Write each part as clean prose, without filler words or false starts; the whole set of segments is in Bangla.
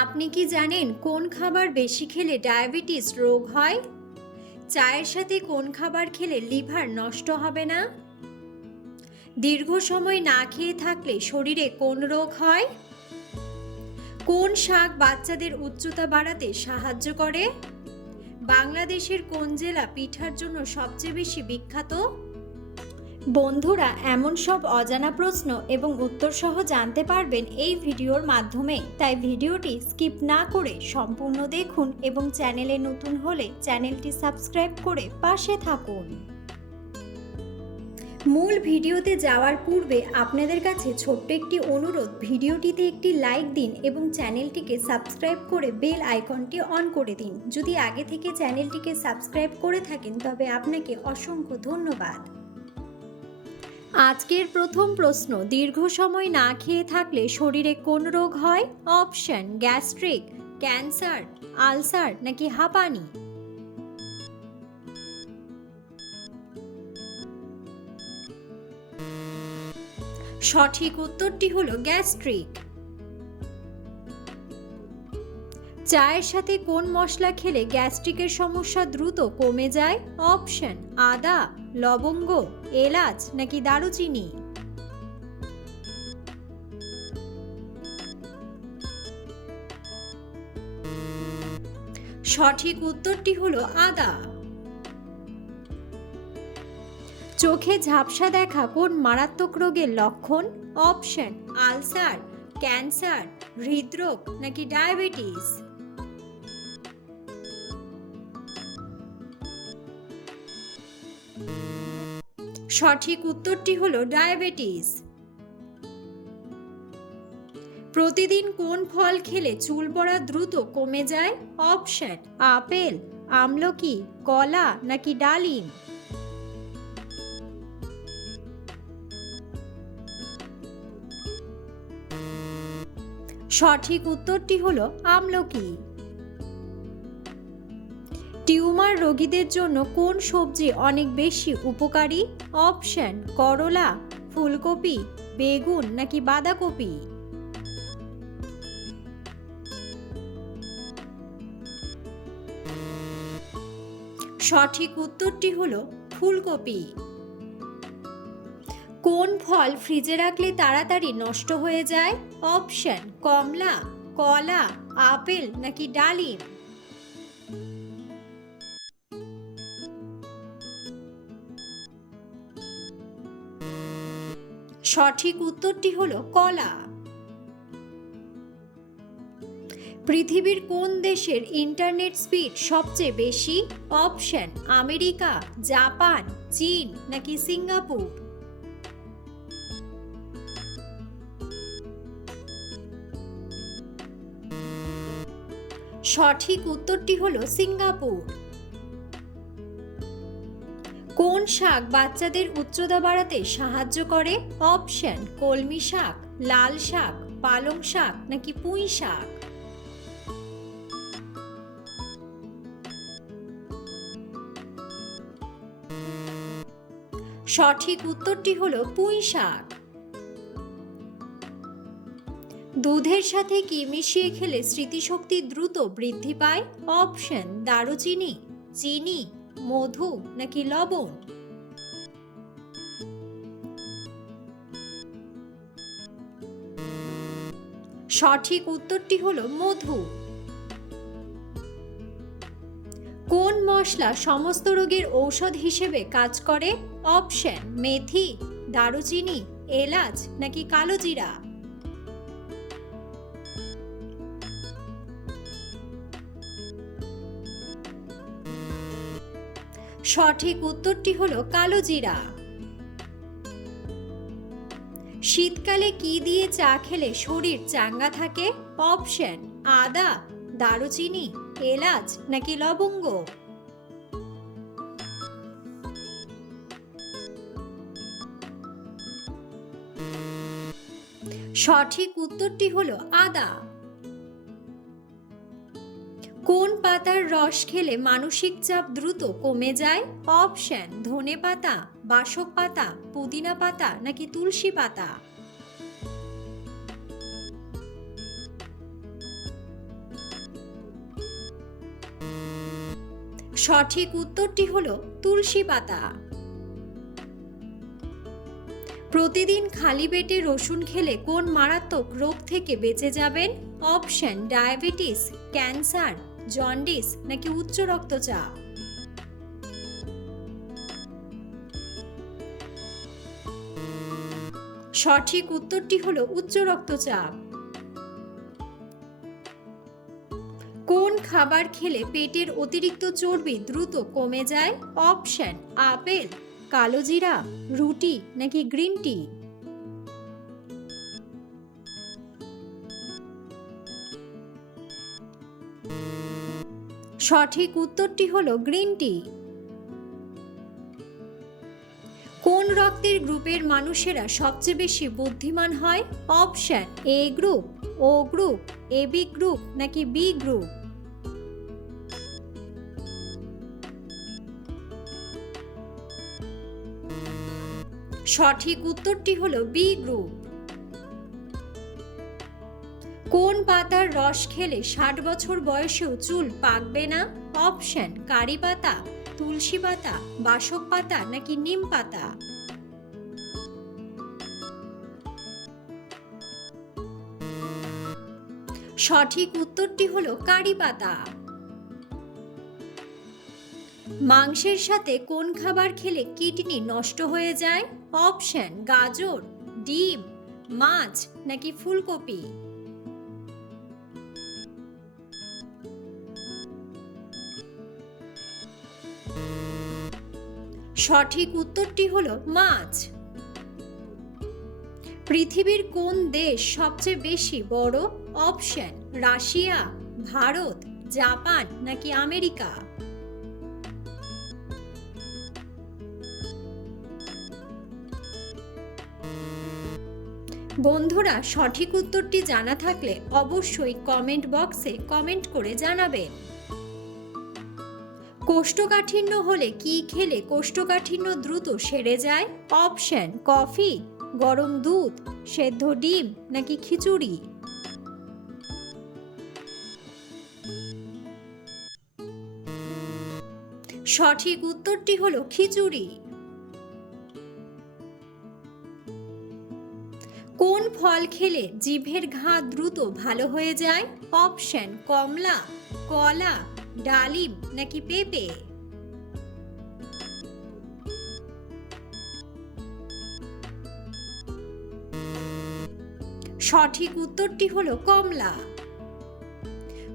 আপনি কি জানেন কোন খাবার বেশি খেলে ডায়াবেটিস রোগ হয়? চায়ের সাথে কোন খাবার খেলে লিভার নষ্ট হবে না? দীর্ঘ সময় না খেয়ে থাকলে শরীরে কোন রোগ হয়? কোন শাক বাচ্চাদের উচ্চতা বাড়াতে সাহায্য করে? বাংলাদেশের কোন জেলা পিঠার জন্য সবচেয়ে বেশি বিখ্যাত? বন্ধুরা, এমন সব অজানা প্রশ্ন এবং উত্তর সহ জানতে পারবেন এই ভিডিওর মাধ্যমে, তাই ভিডিওটি স্কিপ না করে সম্পূর্ণ দেখুন এবং চ্যানেলে নতুন হলে চ্যানেলটি সাবস্ক্রাইব করে পাশে থাকুন। মূল ভিডিওতে যাওয়ার পূর্বে আপনাদের কাছে ছোট্ট একটি অনুরোধ, ভিডিওটিতে একটি লাইক দিন এবং চ্যানেলটিকে সাবস্ক্রাইব করে বেল আইকনটি অন করে দিন। যদি আগে থেকে চ্যানেলটিকে সাবস্ক্রাইব করে থাকেন তবে আপনাকে অসংখ্য ধন্যবাদ। আজকের প্রথম প্রশ্ন, দীর্ঘ সময় না খেয়ে থাকলে শরীরে কোন রোগ হয়? অপশন: গ্যাস্ট্রিক, ক্যান্সার, আলসার নাকি হাঁপানি? সঠিক উত্তরটি হলো গ্যাস্ট্রিক। চায়ের সাথে কোন মশলা খেলে গ্যাস্ট্রিকের সমস্যা দ্রুত কমে যায়? অপশন: আদা, লবঙ্গ, এলাচ নাকি দারুচিনি? সঠিক উত্তরটি হলো আদা। চোখে ঝাপসা দেখা কোন মারাত্মক রোগের লক্ষণ? অপশন: আলসার, ক্যান্সার, হৃদরোগ নাকি ডায়াবেটিস? সঠিক উত্তরটি হলো ডায়াবেটিস। প্রতিদিন কোন ফল খেলে চুল পড়া দ্রুত কমে যায়? অপশন: আপেল, আমলকি, কলা নাকি ডালিম? সঠিক উত্তরটি হলো আমলকি। টিউমার রোগীদের জন্য কোন সবজি অনেক বেশি উপকারী? অপশন: করলা, ফুলকপি, বেগুন নাকি বাঁধাকপি? সঠিক উত্তরটি হলো ফুলকপি। কোন ফল ফ্রিজে রাখলে তাড়াতাড়ি নষ্ট হয়ে যায়? অপশন: কমলা, কলা, আপেল নাকি ডালিম? সঠিক উত্তরটি হলো কলা। পৃথিবীর কোন দেশের ইন্টারনেট স্পিড সবচেয়ে বেশি? অপশন: আমেরিকা, জাপান, চীন নাকি সিঙ্গাপুর? সঠিক উত্তরটি হলো সিঙ্গাপুর। কোন শাক বাচ্চাদের উচ্চতা বাড়াতে সাহায্য করে? অপশন: কলমি শাক, লাল শাক, পালং শাক নাকি পুঁই শাক? সঠিক উত্তরটি হলো পুঁই শাক। দুধের সাথে কি মিশিয়ে খেলে স্মৃতিশক্তি দ্রুত বৃদ্ধি পায়? অপশন: দারুচিনি, চিনি, মধু নাকি লবণ? সঠিক উত্তরটি হলো মধু। কোন মশলা সমস্ত রোগের ঔষধ হিসেবে কাজ করে? অপশন: মেথি, দারুচিনি, এলাচ নাকি কালোজিরা? সঠিক উত্তরটি হলো কালোজিরা। শীতকালে কি দিয়ে চা খেলে শরীর চাঙ্গা থাকে? অপশন: আদা, দারুচিনি, এলাচ নাকি লবঙ্গ? সঠিক উত্তরটি হলো আদা। কোন পাতার রস খেলে মানসিক চাপ দ্রুত কমে যায়? অপশন: ধনেপাতা, বাসক পাতা, পুদিনা পাতা নাকি তুলসী পাতা? সঠিক উত্তরটি হলো তুলসী পাতা। প্রতিদিন খালি পেটে রসুন খেলে কোন মারাত্মক রোগ থেকে বেঁচে যাবেন? অপশন ডায়াবেটিস, ক্যান্সার, জন্ডিস নাকি উচ্চ রক্তচাপ। সঠিক উত্তরটি হলো উচ্চ রক্তচাপ। কোন খাবার খেলে পেটের অতিরিক্ত চর্বি দ্রুত কমে যায়? অপশন আপেল, কালোজিরা, রুটি নাকি গ্রিন টি। সঠিক উত্তরটি হলো গ্রিন টি। কোন রক্তের গ্রুপের মানুষেরা সবচেয়ে বেশি বুদ্ধিমান হয়? Option A group, O group, AB group নাকি বি গ্রুপ। সঠিক উত্তরটি হলো বি গ্রুপ। কোন পাতার রস খেলে 60 বছর বয়সেও চুল পাকবে না? অপশন কারি পাতা, তুলসী পাতা, বাসক পাতা নাকি নিম পাতা। সঠিক উত্তরটি হলো কারি পাতা। মাংসের সাথে কোন খাবার খেলে কিডনি নষ্ট হয়ে যায়? অপশন গাজর, ডিম, মাছ নাকি ফুলকপি। সঠিক উত্তরটি হলো মাছ। পৃথিবীর কোন দেশ সবচেয়ে বেশি বড়? অপশন রাশিয়া, ভারত, জাপান নাকি আমেরিকা। বন্ধুরা, সঠিক উত্তরটি জানা থাকলে অবশ্যই কমেন্ট বক্সে কমেন্ট করে জানাবেন। কোষ্ঠকাঠিন্য হলে কি খেলে কোষ্ঠকাঠিন্য দ্রুত সেরে যায়? অপশন কফি, গরম দুধ, সেদ্ধ ডিম নাকি খিচুড়ি। সঠিক উত্তরটি হলো খিচুড়ি। কোন ফল খেলে জিভের ঘা দ্রুত ভালো হয়ে যায়? অপশন কমলা, কলা, ডালিম নাকি পেঁপে। সঠিক উত্তরটি হলো কমলা।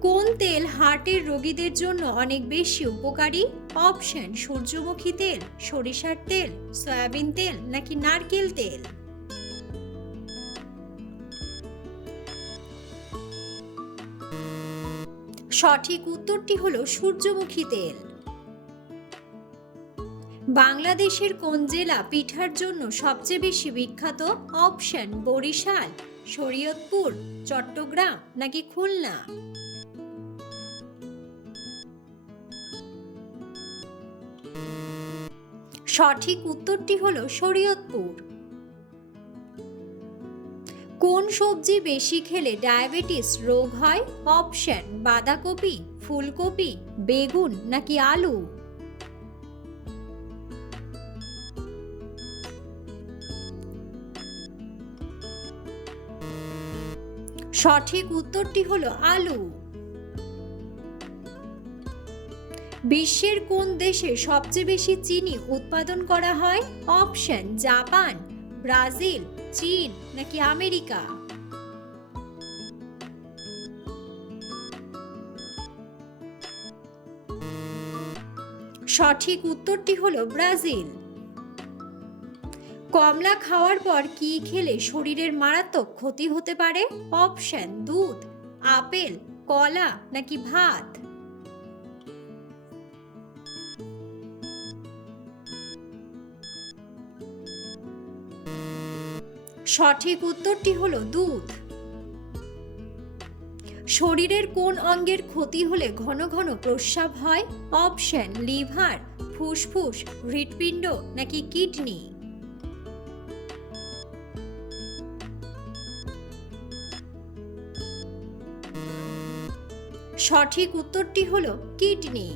কোন তেল হার্টের রোগীদের জন্য অনেক বেশি উপকারী? অপশন সূর্যমুখী তেল, সরিষার তেল, সয়াবিন তেল নাকি নারকেল তেল। সঠিক উত্তরটি হলো সূর্যমুখী তেল। বাংলাদেশের কোন জেলা পিঠার জন্য সবচেয়ে বেশি বিখ্যাত? অপশন বরিশাল, শরীয়তপুর, চট্টগ্রাম নাকি খুলনা। সঠিক উত্তরটি হলো শরীয়তপুর। কোন সবজি বেশি খেলে ডায়াবেটিস রোগ হয়? অপশন বাঁধাকপি, ফুলকপি, বেগুন নাকি আলু। সঠিক উত্তরটি হলো আলু। বিশ্বের কোন দেশে সবচেয়ে বেশি চিনি উৎপাদন করা হয়? অপশন জাপান, ব্রাজিল, চীন নাকি আমেরিকা। সঠিক উত্তরটি হলো ব্রাজিল। কমলা খাওয়ার পর কি খেলে শরীরের মারাত্মক ক্ষতি হতে পারে? অপশন দুধ, আপেল, কলা নাকি ভাত। সঠিক উত্তরটি হলো দুধ। শরীরের কোন অঙ্গের ক্ষতি হলে ঘন ঘন প্রস্রাব হয়? অপশন লিভার, ফুসফুস, হৃৎপিণ্ড নাকি কিডনি। সঠিক উত্তরটি হলো কিডনি।